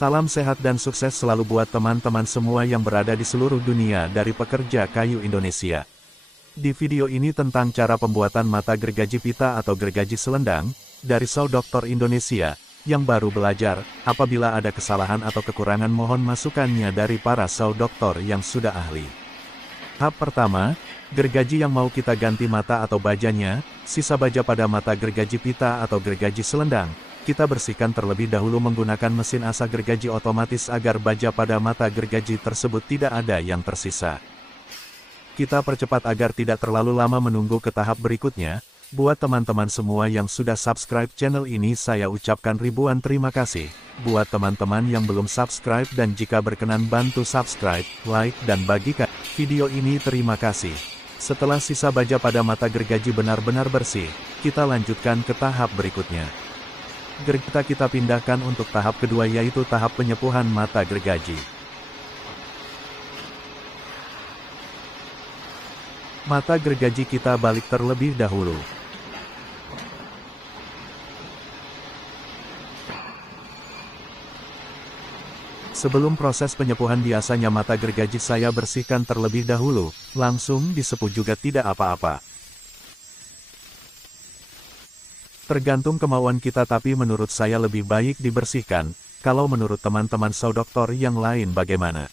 Salam sehat dan sukses selalu buat teman-teman semua yang berada di seluruh dunia dari pekerja kayu Indonesia. Di video ini tentang cara pembuatan mata gergaji pita atau gergaji selendang, dari Saw Doktor Indonesia, yang baru belajar. Apabila ada kesalahan atau kekurangan mohon masukannya dari para Saw Doktor yang sudah ahli. Tahap pertama, gergaji yang mau kita ganti mata atau bajanya, sisa baja pada mata gergaji pita atau gergaji selendang, kita bersihkan terlebih dahulu menggunakan mesin asa gergaji otomatis agar baja pada mata gergaji tersebut tidak ada yang tersisa. Kita percepat agar tidak terlalu lama menunggu ke tahap berikutnya. Buat teman-teman semua yang sudah subscribe channel ini saya ucapkan ribuan terima kasih. Buat teman-teman yang belum subscribe dan jika berkenan bantu subscribe, like dan bagikan video ini terima kasih. Setelah sisa baja pada mata gergaji benar-benar bersih, kita lanjutkan ke tahap berikutnya. Kita pindahkan untuk tahap kedua yaitu tahap penyepuhan mata gergaji. Mata gergaji kita balik terlebih dahulu. Sebelum proses penyepuhan biasanya mata gergaji saya bersihkan terlebih dahulu, langsung disepuh juga tidak apa-apa. Tergantung kemauan kita tapi menurut saya lebih baik dibersihkan, kalau menurut teman-teman Saw Doktor yang lain bagaimana?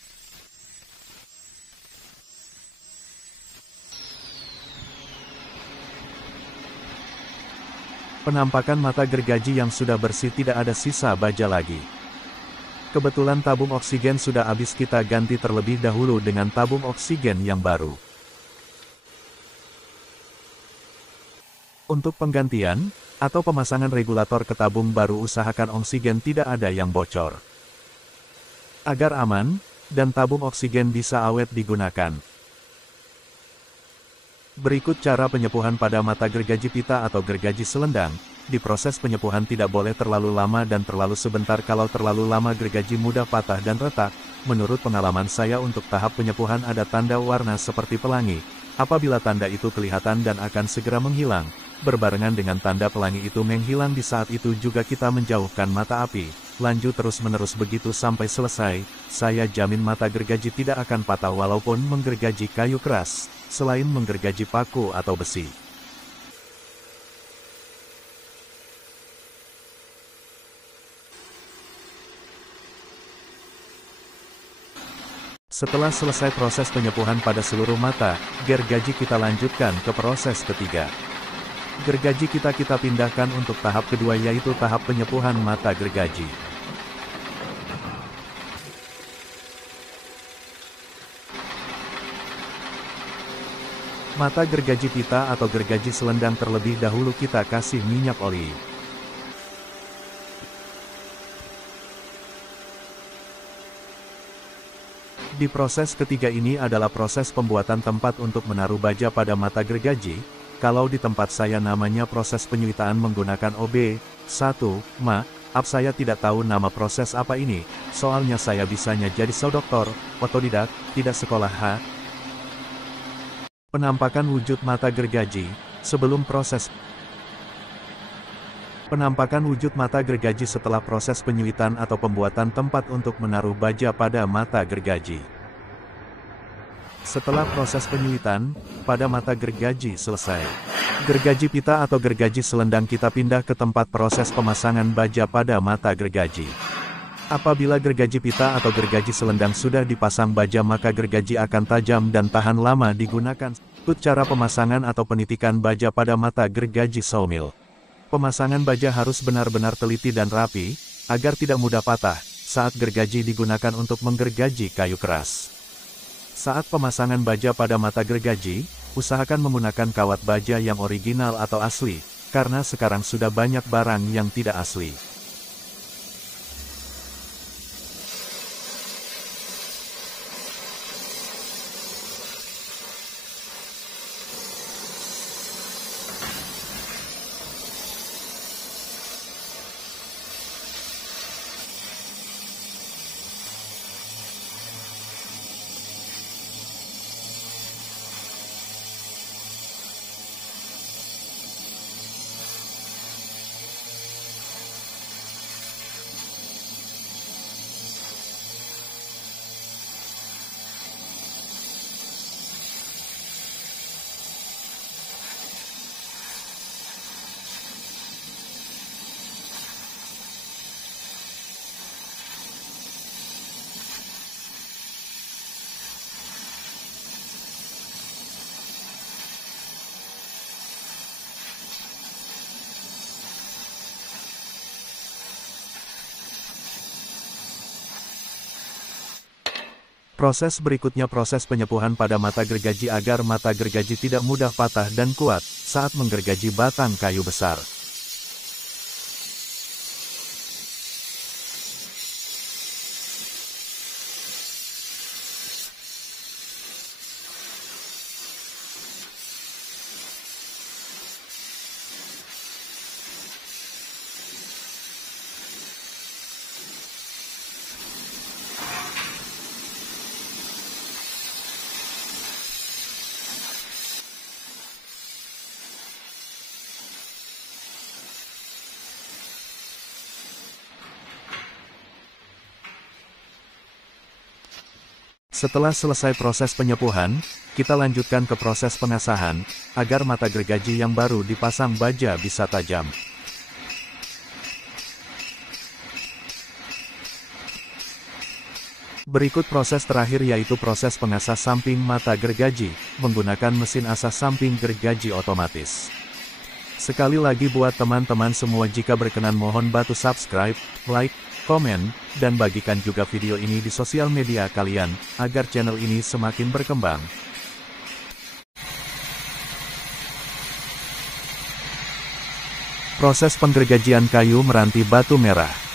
Penampakan mata gergaji yang sudah bersih tidak ada sisa baja lagi. Kebetulan tabung oksigen sudah habis kita ganti terlebih dahulu dengan tabung oksigen yang baru. Untuk penggantian, atau pemasangan regulator ke tabung baru usahakan oksigen tidak ada yang bocor. Agar aman, dan tabung oksigen bisa awet digunakan. Berikut cara penyepuhan pada mata gergaji pita atau gergaji selendang. Di proses penyepuhan tidak boleh terlalu lama dan terlalu sebentar kalau terlalu lama gergaji mudah patah dan retak. Menurut pengalaman saya untuk tahap penyepuhan ada tanda warna seperti pelangi. Apabila tanda itu kelihatan dan akan segera menghilang, berbarengan dengan tanda pelangi itu menghilang di saat itu juga kita menjauhkan mata api. Lanjut terus-menerus begitu sampai selesai, saya jamin mata gergaji tidak akan patah walaupun menggergaji kayu keras, selain menggergaji paku atau besi. Setelah selesai proses penyepuhan pada seluruh mata, gergaji kita lanjutkan ke proses ketiga. Gergaji kita pindahkan untuk tahap kedua yaitu tahap penyepuhan mata gergaji. Mata gergaji pita atau gergaji selendang terlebih dahulu kita kasih minyak oli. Di proses ketiga ini adalah proses pembuatan tempat untuk menaruh baja pada mata gergaji. Kalau di tempat saya namanya proses penyuitaan menggunakan OB1, maaf saya tidak tahu nama proses apa ini, soalnya saya bisanya jadi Saw Doktor, otodidak, tidak sekolah. Penampakan wujud mata gergaji, sebelum proses penampakan wujud mata gergaji setelah proses penyuitan atau pembuatan tempat untuk menaruh baja pada mata gergaji. Setelah proses penyuitan, pada mata gergaji selesai. Gergaji pita atau gergaji selendang kita pindah ke tempat proses pemasangan baja pada mata gergaji. Apabila gergaji pita atau gergaji selendang sudah dipasang baja maka gergaji akan tajam dan tahan lama digunakan. Ikut cara pemasangan atau penitikan baja pada mata gergaji sawmill. Pemasangan baja harus benar-benar teliti dan rapi, agar tidak mudah patah, saat gergaji digunakan untuk menggergaji kayu keras. Saat pemasangan baja pada mata gergaji, usahakan menggunakan kawat baja yang original atau asli, karena sekarang sudah banyak barang yang tidak asli. Proses berikutnya proses penyepuhan pada mata gergaji agar mata gergaji tidak mudah patah dan kuat saat menggergaji batang kayu besar. Setelah selesai proses penyepuhan, kita lanjutkan ke proses pengasahan, agar mata gergaji yang baru dipasang baja bisa tajam. Berikut proses terakhir yaitu proses pengasah samping mata gergaji, menggunakan mesin asah samping gergaji otomatis. Sekali lagi buat teman-teman semua jika berkenan mohon bantu subscribe, like, komen, dan bagikan juga video ini di sosial media kalian, agar channel ini semakin berkembang. Proses penggergajian kayu meranti batu merah.